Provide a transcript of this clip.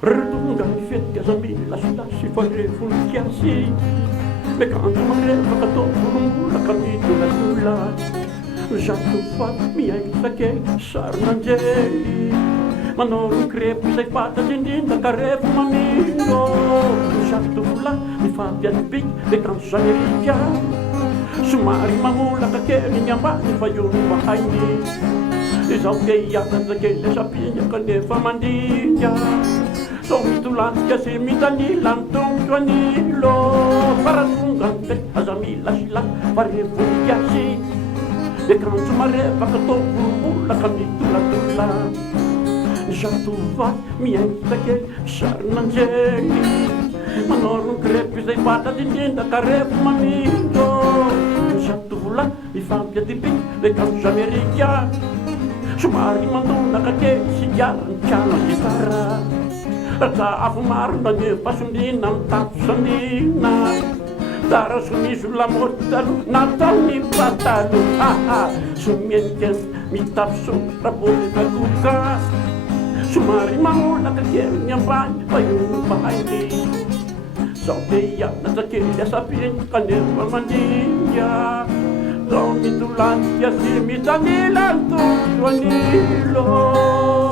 Redungano i fetti a Zamilla, si lasci fare fulchiarsi. Le canto mareva che dopo la capitola sulla. Già tu fai mia isa che sarnangeli. Ma non crepi sei fatta gendinda carefu manino. Già tu là mi fa piatti le canzoni Sumari mamula che minha mãe faz uma rainha. Exalteia daquele sapinha que neva mandinha. Sou mitulan que se me danilan tum tuanilo. Para nungante as amilas lá para refugiar se. De canto mareva que topo mula camitula tula. Já tu vai minha que charnangeli. Ma non crepi sei fatta di niente carefu manino. Sciattulla mi fa piatti le cause americane. Sumari mandona che si chiarano di chitarra. Da a fumare da mia passondina, tazzandina. Dara sumi sulla morta, natali battalu. Su miei mi tapso, rabone da cucca. Sumari mandona che mia bagna, fai un bagno. Sauteia naquele sapien caneva mandinha. Dom-me tu lá, e assim me dá nilanto, Joanilo.